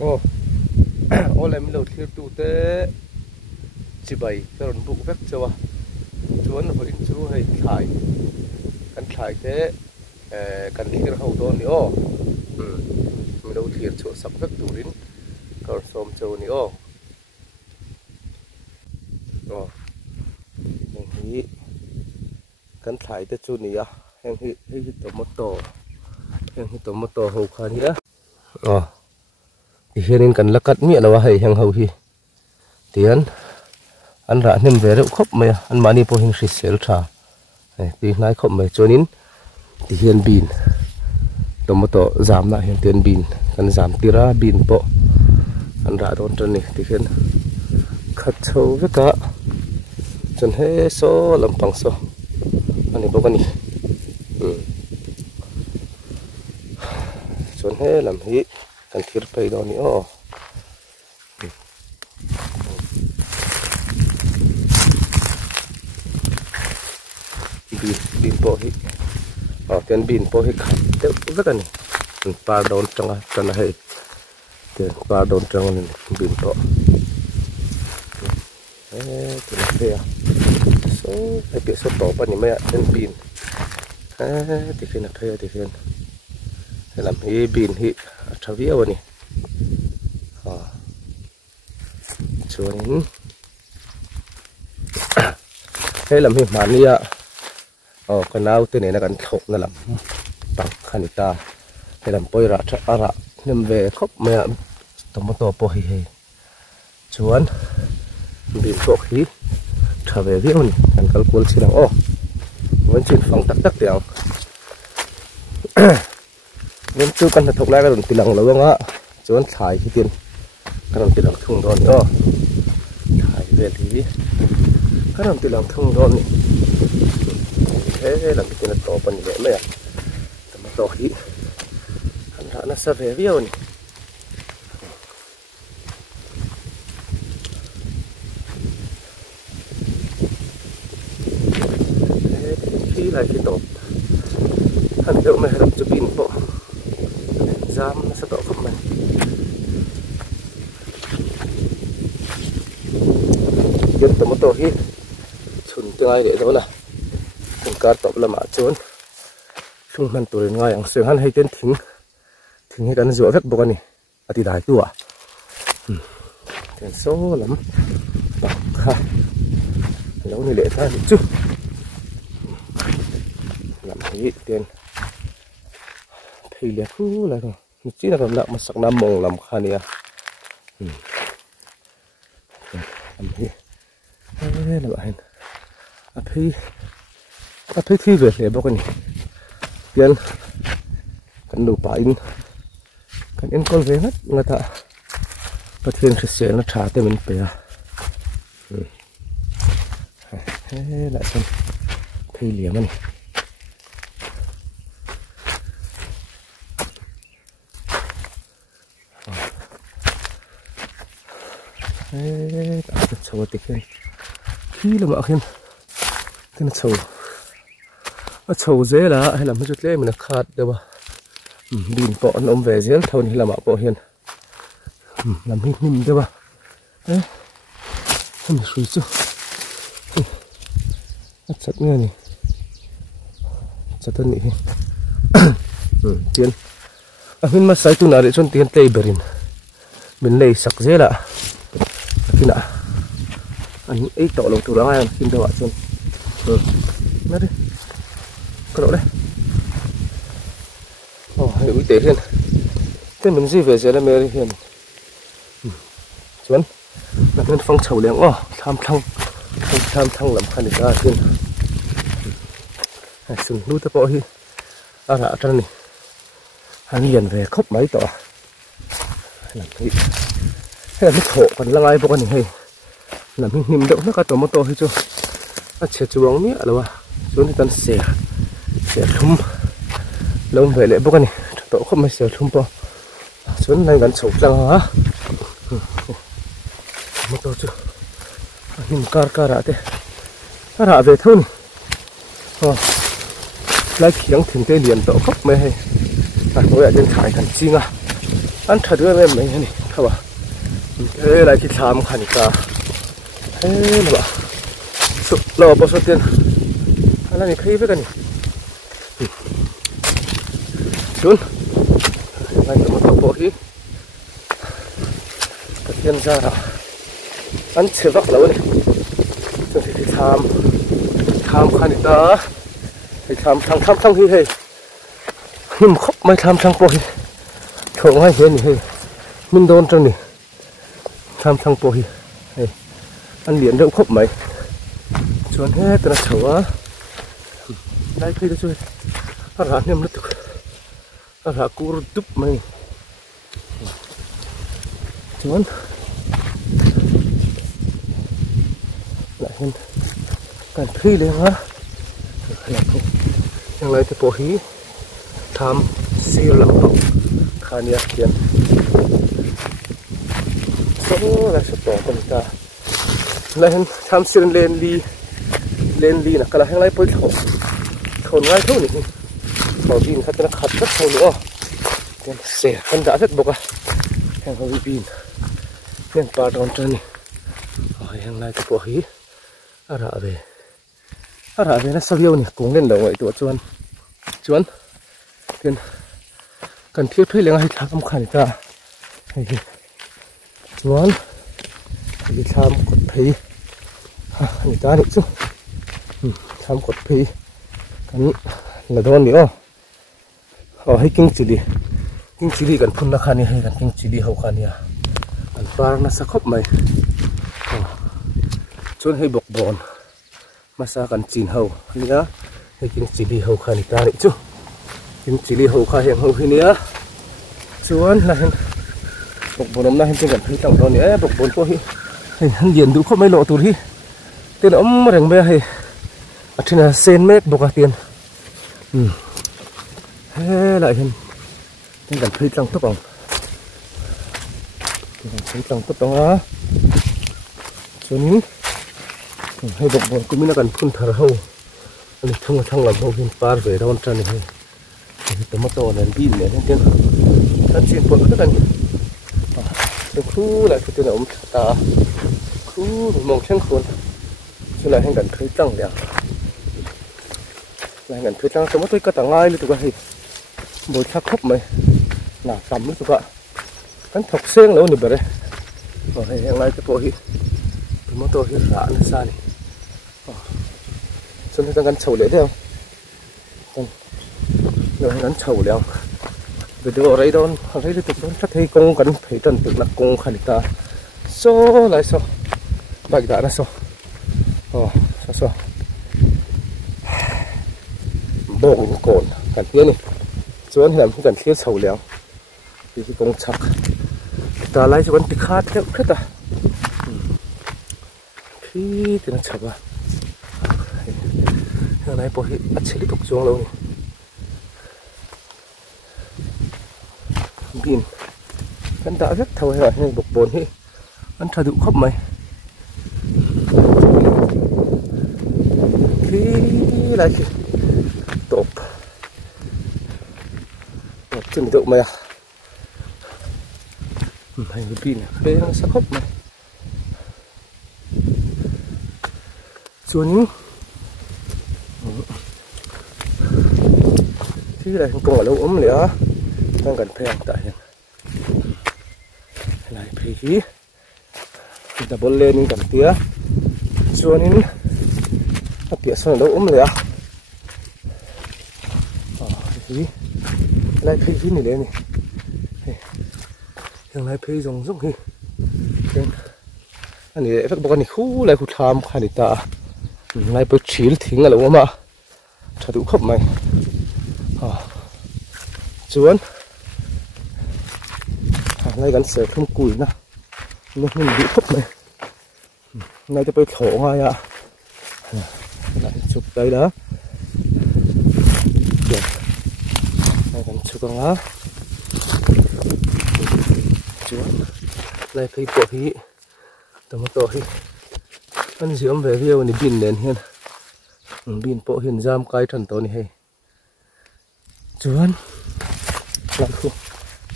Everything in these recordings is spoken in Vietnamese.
ô ô lại mình đầu tiên tụ tế chỉ bảy cho nó bụng vét cho chuốn hồi chú hay thải căn thải thế căn khi nó hậu đòn nữa mình đầu tiên chỗ sắp vét tụ đến còn xôm châu nữa này căn thải thế chú này em hi tomato hậu khăn nhá thì hiện nên cần là cắt miệng là hay hàng hậu hi tiền anh ra nem về rồi khóc mày anh mà đi po hình xịt xẹt thà thì nay khóc mày cho nên thì hiện bean tomato giảm lại hiện tiền bean cần giảm tira bean po anh ra đón chân này thì hiện cắt sâu với cả chân hết số làm bằng số anh này bao cái này chân hết làm hi cần thiết phải đó nữa bin po hi tiền bin po hi khát rất là này pardon trong này tiền pardon trong này bin po tiền kia số hay bị số tổ bên này mấy tiền bin thì khi nào thuê thì khi làm hi bin hi tháo vía vào này chuồn hay làm hi mà nia cái nào tên này là cần thục là làm bằng khăn ta hay làm bôi ra ra nhưng về khóc mẹ tomato bôi hay chuồn bị phốt khí trở về viết mình cần cầu cuốn xí nào vẫn chuyển phẳng tắc tắc tiểu nên chưa cần thục lại cái đồng tiền lằng lâu á chuồn thải cái tiền cái đồng tiền lằng thùng đòn nữa thải về thì cái đồng tiền lằng thùng đòn này thế làm cái nó to bẩn vậy mày mà to khí hắn ra nó sẽ về viêu này thế khí lại cái to hắn liệu mày làm cho pin bộ giam nó sẽ to không mày kiếm tôm to khí chun tương ai để đâu nè cá tôm là mã trốn không mình tụi ngay ăn sườn hắn hay tên thính hay cái rửa vết bọc này thì đại tu tiền số lắm bọc lâu này để ta chút làm cái tiền thì liệt khu lại rồi chỉ là còn lợn mà sặc nam mông làm khan này làm cái là bạn thì thi về để bóc này tiền cần đủ pain cần em con về hết người ta có thiên sẽ nó trả tới mình bè lại xem thi liềm này đã sầu tịch lên khi là mạo khen thế là sầu dễ là hay làm một chút lẽ mình là khát được ba bin bỏ ôm về dễ thâu thì làm mạo bỏ hiền làm hình được ba đấy không được suy chứ chặt nghe này chặt thân này tiền mình mà sai tu nào để cho tiền tây berin mình lấy sặc dễ là khi nào anh ấy tổ lồng thủ đó ai xin cho bạn chân nó đi có độ đây hiểu y tế hiền thế mình gì về sẽ là mẹ hiền chuẩn làm nên phong trào liền tham thăng làm khăn để ra hiền sừng nuôi ta bỏ hi ra trên này anh liền về khóc mấy tỏ làm cái hay là cái thổ còn là ai bỏ này hay làm mình niệm động nó cả tổ moto hay chưa chết chuông mía rồi xuống thì tan xẻ thum lông về lại bốc này tổ không mấy xẻ thum po xuống này gần sụp răng hả moto chưa nhưng car ra thế ra về thôi lại khiêng thuyền tê liền tổ khóc mấy hay tôi ở trên thải thành chi à ăn thật với mấy này hả thế lại cái tham khăn cả thế là sụp lò bao số tiền anh là khi với cái này xuống lại cái một bộ khí cái tiền ra là anh chưa vắt lâu này cho thì tham khăn cả thì tham thăng hi hay nhưng khóc mấy tham thăng bồi thằng hay thế này mình đón cho này tham thăng bồi này ăn biển đâu khóc mấy chuẩn hết là xấu á đây khi đó chơi ăn hạt nem nước ăn hạt cua túp mày chuẩn lại hơn cần khi lên á yang lain tu pohi tham siêu lắm không khania kian số là số tổ con ta lain tham siêu lên li na kala yang lain pohi thôn ngay thôi nhỉ bảo pin khát nó khát rất sâu nữa kian xe con đã rất bốc à yang hơi pin yang pa đòn chân này yang lain tu pohi ara về nó sao yêu nhỉ cũng lên đầu vậy tụi chuan cần thiết thuê lên hay tham khẩn ta chuan đi tham cột phí người ta đấy chứ tham cột phí cần là đòn nữa hay kinh chili cần phun nó khani hay cần kinh chili hậu khani à cần pha nó sắc khóc mày chuan hay bọc bòn masa kan chin ho nia he king chili ho kha ni ta ri chu king chili ho kha hem ho hi nia chuan la hen bok bonom na hen ting kan thei tang do ni e bok bon ko hi han lian du kho mai lo tur hi ten om reng me he athina sen mek boka tiền he lại hen ting kan thei tang to bang thei tang to bang a chuan hay bọc bồn cũng mình cần phun thở hâu anh thăng làm hâu phun par về đâu ăn này hay tomato này pin này nên tiếng ăn xin bột rất là nhiều khu lại cái tên là ông ta khu mong chẳng khôn cho lại hay cần thấy tăng đẹp lại cần thấy tăng tomato cái tảng ngay luôn tụi bạn bồi sắc khóc mày là tầm luôn tụi bạn cắn thọc xương lâu nữa đấy rồi hay lại cái bộ hi tomato hi rã nó xa này xuân đang gắn chầu lễ đấy không? Rồi gắn chầu lễ bây giờ ở đây đâu, ở đây tụi nó chắc thấy công gắn phải trần tự là công khai ta, số lại số, bạch đã là số, số, bông cồn cần thiết này, xuân làm cần thiết chầu lễ, thì cái công chắc, ta lấy cho con bị khát hết à, khi thì nó chập à. Hôm nay bố hi bắt chế đi tục xuống lâu pin anh đã rất thầu rồi nhưng bột bồn hi anh thà đủ khóc mày khi lại top chân độ mày à hay pin đây nó sẽ khóc mày xuống thì là cùng ở lâu ấm nữa đang cần phèn tại này phí kita boleh nih kan tía chuanin a tía son lâu ấm nữa phí lại phí này đấy này yang lại phí rong rong hi anh ấy phảiบอกนี่คู่lạiคู่tham khai đi ta lạiไปชี้ทิ้งอะไรวะมาถ้าดูขับไหมชวนlại gắn sợi không củi nè nó mình bị khúc này ngay cho tôi khổ ngay ạ lại chụp đây đó lại gắn chụp con á chวนlại thấy bộ hí tomato hí anh dưỡng về video này pin nền hiền pin bộ hiền giam cái thần tổ này hay chวน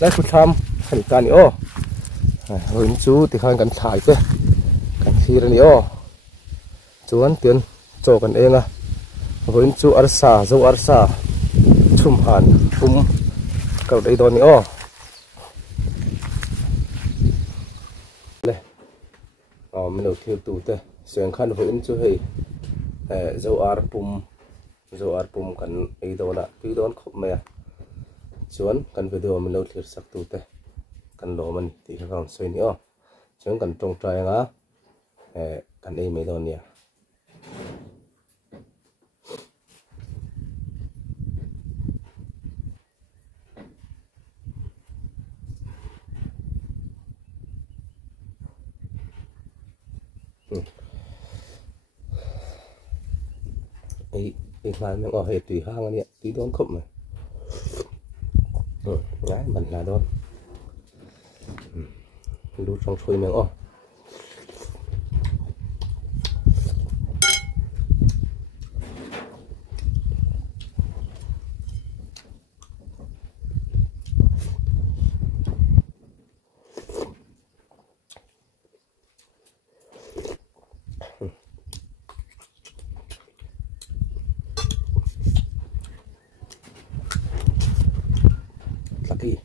lại khu tham khẩn can nữa hồi chú thì khai cần thải cơ cần khi ra nhiều chú ăn tiền cho cần em à hồi chú arsa dâu arsa chum hàn cầu đây đó nữa này mình đầu tiên tụ te xuyên khăn hồi chú hay dâu ar pum cần ấy đó là cái đó không mẹ chuan cần video mình lâu thiệt sắc tụ te cần lo mình thì các con xoay nữa chuan cần trồng trái ngá cần ấy mấy đó nè ấy mai mình ở hệ tùy hang này tí đó không này ngái mình là đó đu trong xuôi mình lagi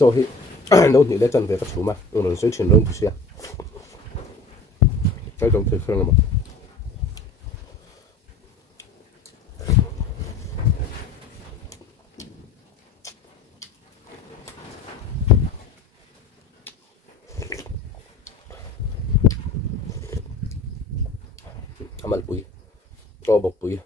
cho hi đâu nhỉ để chân về các chú mà nó sẽ chuyển lên thì xe cái trong thời phương là mà amal bui cho bọc bui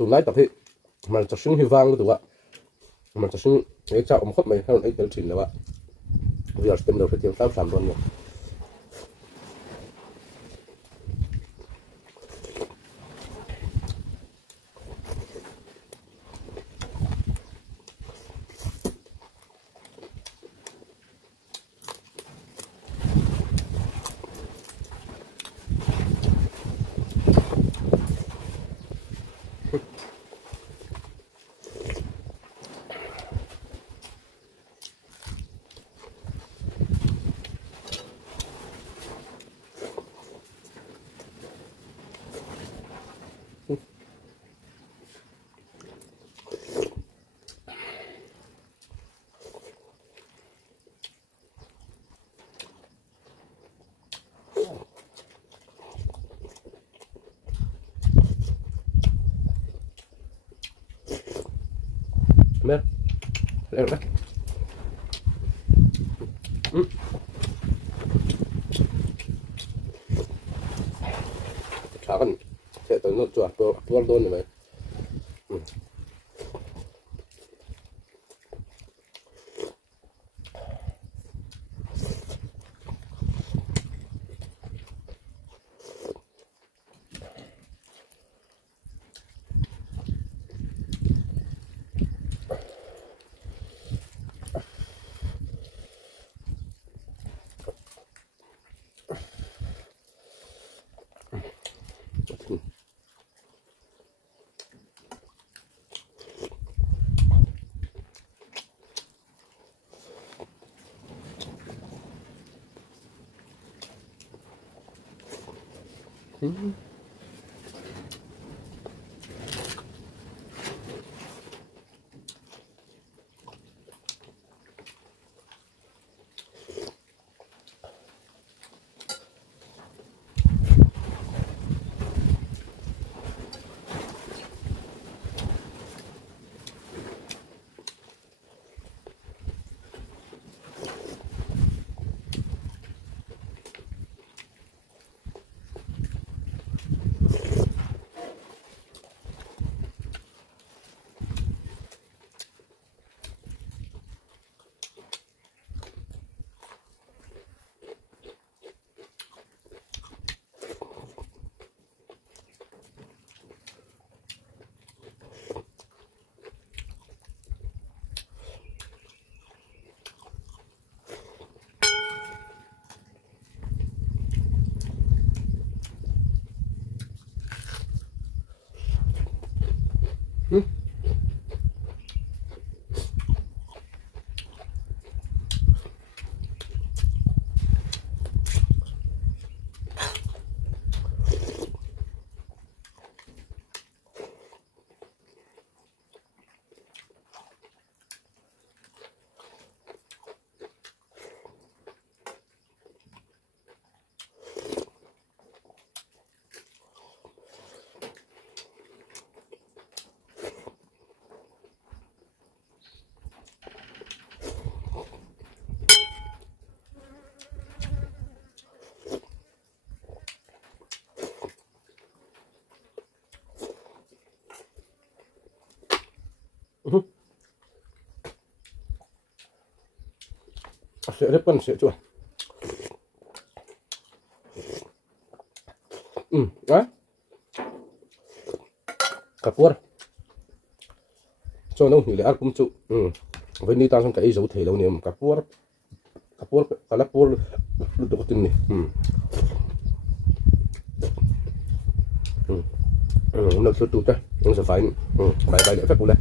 tụi nãy tập thì mà chặt súng hi vang tụi ạ mà chặt súng cái cháu ông khóc mày hay là cái chuyện đó ạ bây giờ tìm được cái tiếng tao làm luôn rồi em đấy. Chả cần sẽ tới nốt chuột tuôn luôn rồi. Sẽ rất phân sẽ chua. Đấy. Kapur. Cho nó hiểu là cũng chịu. Với ni ta xong cái dấu thể lâu niệm kapur. Kapur kalapur được tin này. Nó sốt tụt ra. Nó sẽ phải. Bài bài để phép lên.